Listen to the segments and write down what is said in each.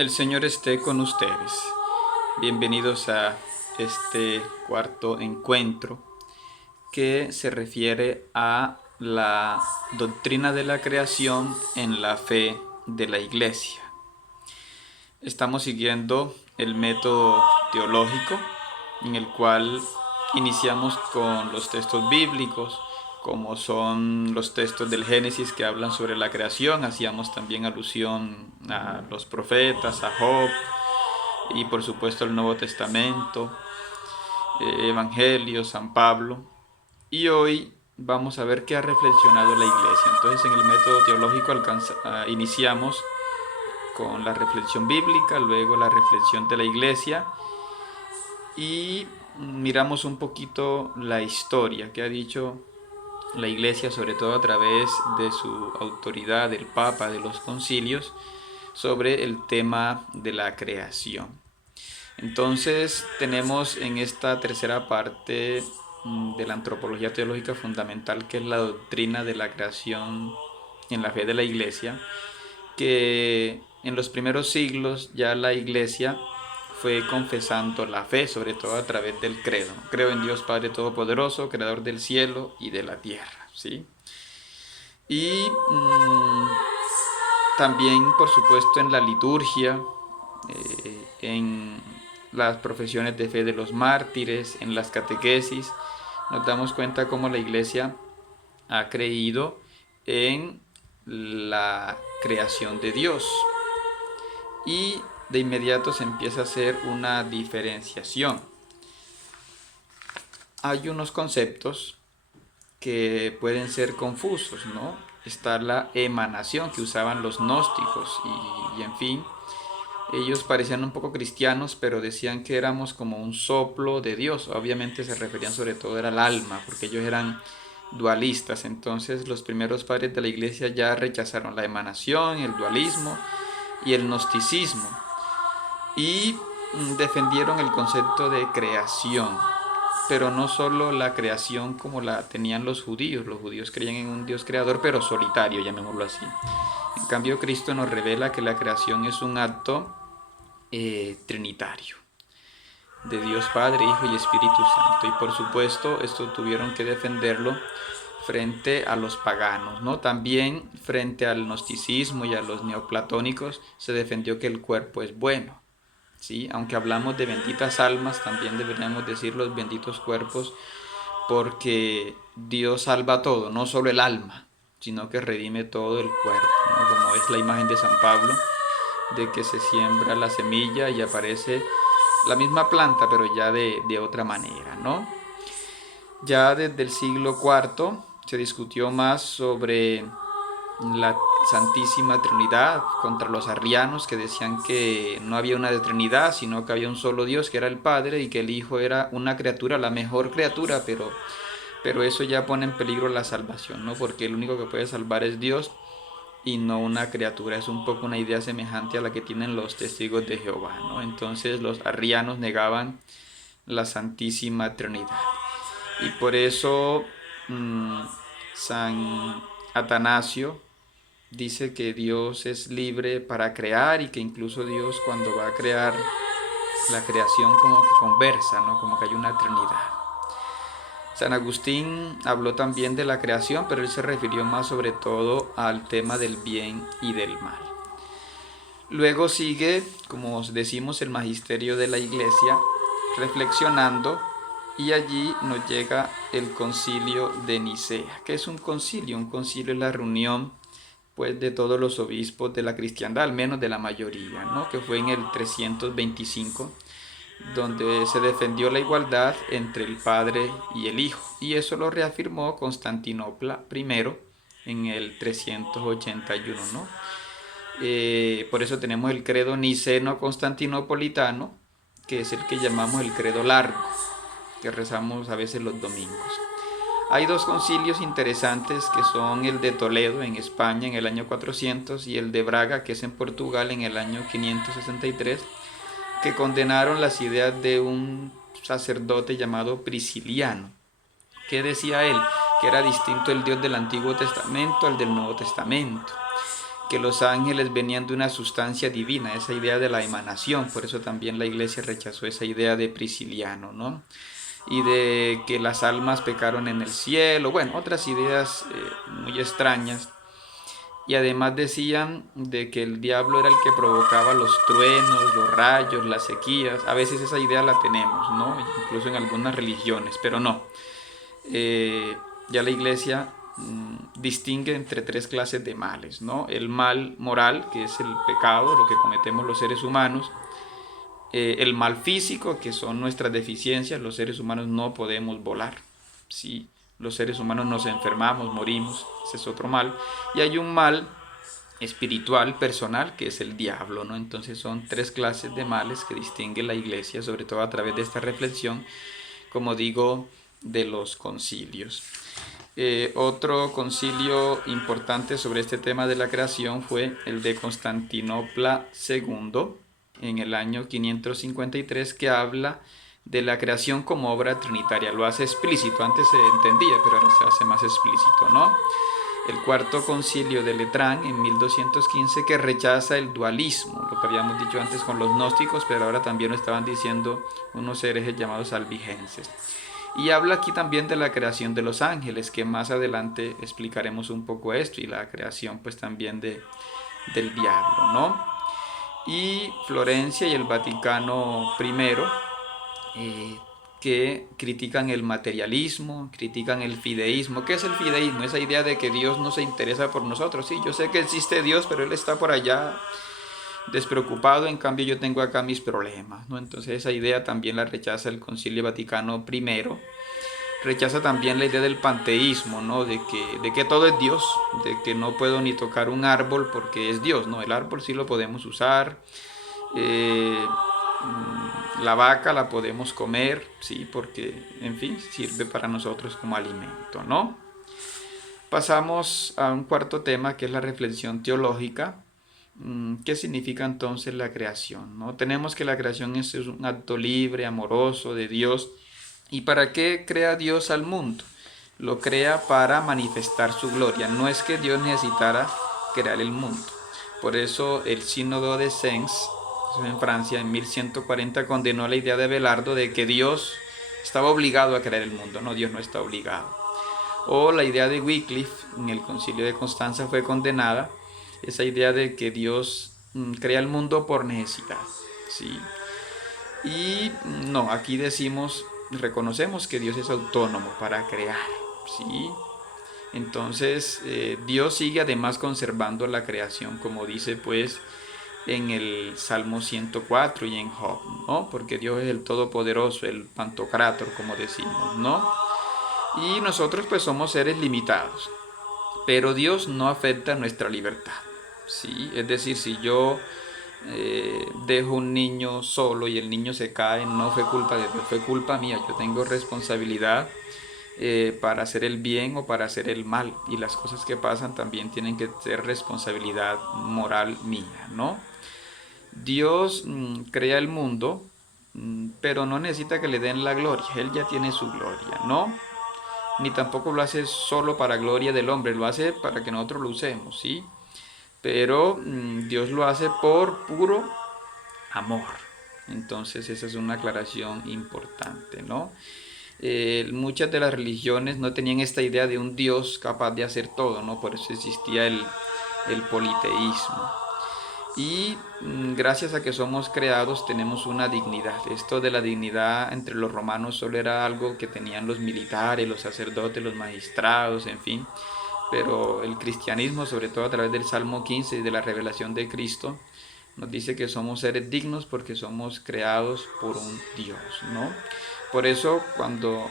El Señor esté con ustedes. Bienvenidos a este cuarto encuentro que se refiere a la doctrina de la creación en la fe de la Iglesia. Estamos siguiendo el método teológico en el cual iniciamos con los textos bíblicos, como son los textos del Génesis que hablan sobre la creación. Hacíamos también alusión a los profetas, a Job, y por supuesto el Nuevo Testamento, Evangelio, San Pablo. Y hoy vamos a ver qué ha reflexionado la Iglesia. Entonces en el método teológico iniciamos con la reflexión bíblica, luego la reflexión de la Iglesia y miramos un poquito la historia que ha dicho la Iglesia, sobre todo a través de su autoridad, del Papa, de los concilios, sobre el tema de la creación. Entonces tenemos en esta tercera parte de la antropología teológica fundamental, que es la doctrina de la creación en la fe de la Iglesia, que en los primeros siglos ya la Iglesia fue confesando la fe, sobre todo a través del credo. Creo en Dios Padre Todopoderoso, Creador del cielo y de la tierra, ¿sí? Y también, por supuesto, en la liturgia, en las profesiones de fe de los mártires, en las catequesis, nos damos cuenta cómo la Iglesia ha creído en la creación de Dios. Y de inmediato se empieza a hacer una diferenciación. Hay unos conceptos que pueden ser confusos, ¿no? Está la emanación que usaban los gnósticos y en fin, ellos parecían un poco cristianos, pero decían que éramos como un soplo de Dios. Obviamente se referían sobre todo al alma, porque ellos eran dualistas. Entonces los primeros padres de la iglesia ya rechazaron la emanación, el dualismo y el gnosticismo. Y defendieron el concepto de creación, pero no solo la creación como la tenían los judíos. Los judíos creían en un Dios creador, pero solitario, llamémoslo así. En cambio, Cristo nos revela que la creación es un acto trinitario, de Dios Padre, Hijo y Espíritu Santo. Y por supuesto, esto tuvieron que defenderlo frente a los paganos, ¿no? También frente al gnosticismo y a los neoplatónicos se defendió que el cuerpo es bueno, ¿sí? Aunque hablamos de benditas almas, también deberíamos decir los benditos cuerpos, porque Dios salva todo, no solo el alma, sino que redime todo el cuerpo, ¿no? Como es la imagen de San Pablo, de que se siembra la semilla y aparece la misma planta, pero ya de otra manera, ¿no? Ya desde el siglo IV se discutió más sobre la Santísima Trinidad contra los arrianos, que decían que no había una de Trinidad, sino que había un solo Dios, que era el Padre, y que el Hijo era una criatura, la mejor criatura, pero eso ya pone en peligro la salvación, ¿no? Porque el único que puede salvar es Dios y no una criatura. Es un poco una idea semejante a la que tienen los testigos de Jehová, ¿no? Entonces los arrianos negaban la Santísima Trinidad. Y por eso San Atanasio dice que Dios es libre para crear y que incluso Dios, cuando va a crear la creación, como que conversa, ¿no? Como que hay una Trinidad. San Agustín habló también de la creación, pero él se refirió más sobre todo al tema del bien y del mal. Luego sigue, como decimos, el magisterio de la Iglesia, reflexionando, y allí nos llega el concilio de Nicea. ¿Qué es un concilio? Un concilio es la reunión, pues, de todos los obispos de la cristiandad, al menos de la mayoría, ¿no? Que fue en el 325, donde se defendió la igualdad entre el Padre y el Hijo. Y eso lo reafirmó Constantinopla I en el 381, ¿no? Por eso tenemos el credo niceno-constantinopolitano, que es el que llamamos el credo largo, que rezamos a veces los domingos. Hay dos concilios interesantes, que son el de Toledo en España en el año 400 y el de Braga, que es en Portugal, en el año 563, que condenaron las ideas de un sacerdote llamado Prisciliano. ¿Qué decía él? Que era distinto el Dios del Antiguo Testamento al del Nuevo Testamento, que los ángeles venían de una sustancia divina, esa idea de la emanación. Por eso también la iglesia rechazó esa idea de Prisciliano, ¿no? Y de que las almas pecaron en el cielo, bueno, otras ideas muy extrañas. Y además decían de que el diablo era el que provocaba los truenos, los rayos, las sequías. A veces esa idea la tenemos, ¿no? Incluso en algunas religiones, pero no. Ya la iglesia distingue entre tres clases de males, ¿no? El mal moral, que es el pecado, lo que cometemos los seres humanos. El mal físico, que son nuestras deficiencias. Los seres humanos no podemos volar. Sí, los seres humanos nos enfermamos, morimos. Ese es otro mal. Y hay un mal espiritual, personal, que es el diablo, ¿no? Entonces son tres clases de males que distingue la iglesia, sobre todo a través de esta reflexión, como digo, de los concilios. Otro concilio importante sobre este tema de la creación fue el de Constantinopla II en el año 553, que habla de la creación como obra trinitaria. Lo hace explícito, antes se entendía, pero ahora se hace más explícito, ¿no? El cuarto concilio de Letrán en 1215, que rechaza el dualismo, lo que habíamos dicho antes con los gnósticos, pero ahora también lo estaban diciendo unos herejes llamados albigenses. Y habla aquí también de la creación de los ángeles, que más adelante explicaremos un poco esto, y la creación pues también del diablo, ¿no? Y Florencia y el Vaticano I, que critican el materialismo, critican el fideísmo. ¿Qué es el fideísmo? Esa idea de que Dios no se interesa por nosotros. Sí, yo sé que existe Dios, pero Él está por allá despreocupado, en cambio yo tengo acá mis problemas, ¿no? Entonces esa idea también la rechaza el Concilio Vaticano I. Rechaza también la idea del panteísmo, ¿no? De que todo es Dios, de que no puedo ni tocar un árbol porque es Dios, ¿no? El árbol sí lo podemos usar, eh, la vaca la podemos comer, sí, porque, en fin, sirve para nosotros como alimento, ¿no? Pasamos a un cuarto tema, que es la reflexión teológica. ¿Qué significa entonces la creación? ¿No? Tenemos que la creación es un acto libre, amoroso de Dios. ¿Y para qué crea Dios al mundo? Lo crea para manifestar su gloria. No es que Dios necesitara crear el mundo. Por eso el Sínodo de Sens, en Francia, en 1140, condenó la idea de Abelardo de que Dios estaba obligado a crear el mundo. No, Dios no está obligado. O la idea de Wycliffe en el Concilio de Constanza fue condenada, esa idea de que Dios crea el mundo por necesidad, ¿sí? Y no, aquí reconocemos que Dios es autónomo para crear, ¿sí? Entonces Dios sigue además conservando la creación, como dice pues en el Salmo 104 y en Job, ¿no? Porque Dios es el Todopoderoso, el Pantocrátor, como decimos, ¿no? Y nosotros pues somos seres limitados, pero Dios no afecta nuestra libertad, ¿sí? Es decir, si yo dejo un niño solo y el niño se cae, no fue culpa de Dios, fue culpa mía. Yo tengo responsabilidad para hacer el bien o para hacer el mal, y las cosas que pasan también tienen que ser responsabilidad moral mía, ¿no? Dios crea el mundo, pero no necesita que le den la gloria, Él ya tiene su gloria, ¿no? Ni tampoco lo hace solo para gloria del hombre, lo hace para que nosotros lo usemos, ¿sí? Pero Dios lo hace por puro amor. Entonces esa es una aclaración importante, ¿no? Muchas de las religiones no tenían esta idea de un Dios capaz de hacer todo, ¿no? Por eso existía el politeísmo. Y gracias a que somos creados tenemos una dignidad. Esto de la dignidad entre los romanos solo era algo que tenían los militares, los sacerdotes, los magistrados, en fin. Pero el cristianismo, sobre todo a través del Salmo 15 y de la revelación de Cristo, nos dice que somos seres dignos porque somos creados por un Dios, ¿no? Por eso cuando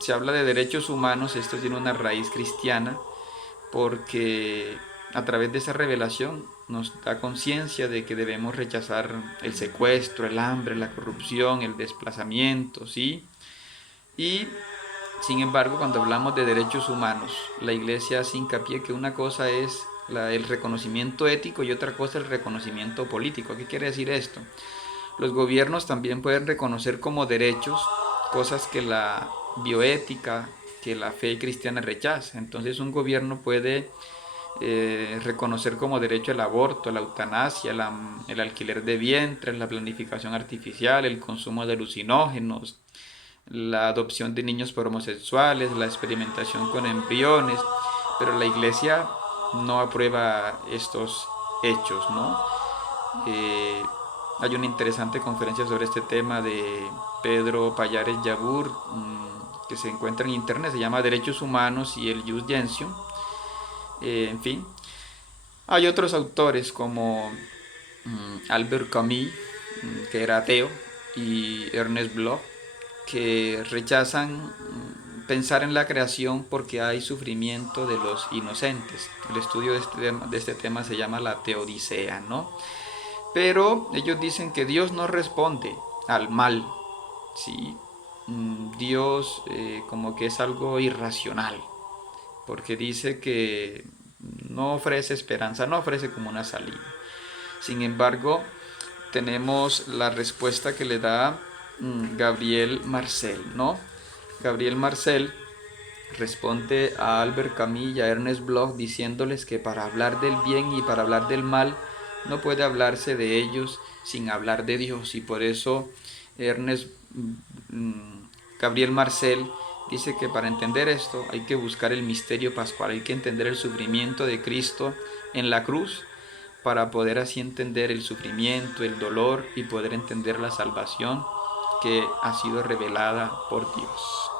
se habla de derechos humanos, esto tiene una raíz cristiana, porque a través de esa revelación nos da conciencia de que debemos rechazar el secuestro, el hambre, la corrupción, el desplazamiento, ¿sí? Y sin embargo, cuando hablamos de derechos humanos, la Iglesia hace hincapié que una cosa es el reconocimiento ético y otra cosa el reconocimiento político. ¿Qué quiere decir esto? Los gobiernos también pueden reconocer como derechos cosas que la bioética, que la fe cristiana rechaza. Entonces un gobierno puede reconocer como derecho el aborto, la eutanasia, el alquiler de vientres, la planificación artificial, el consumo de alucinógenos, la adopción de niños por homosexuales, la experimentación con embriones, pero la iglesia no aprueba estos hechos, ¿no? Eh, Hay una interesante conferencia sobre este tema de Pedro Payares Yabur, que se encuentra en internet, se llama Derechos Humanos y el Jus Gentium. En fin, hay otros autores como Albert Camus, que era ateo, y Ernest Bloch, que rechazan pensar en la creación porque hay sufrimiento de los inocentes. El estudio de este tema se llama la teodicea, ¿no? Pero ellos dicen que Dios no responde al mal, ¿sí? Dios como que es algo irracional, porque dice que no ofrece esperanza, no ofrece como una salida. Sin embargo, tenemos la respuesta que le da Gabriel Marcel, ¿no? Gabriel Marcel responde a Albert Camus y a Ernest Bloch diciéndoles que para hablar del bien y para hablar del mal no puede hablarse de ellos sin hablar de Dios, y por eso Ernest Gabriel Marcel dice que para entender esto hay que buscar el misterio pascual, hay que entender el sufrimiento de Cristo en la cruz para poder así entender el sufrimiento, el dolor y poder entender la salvación que ha sido revelada por Dios.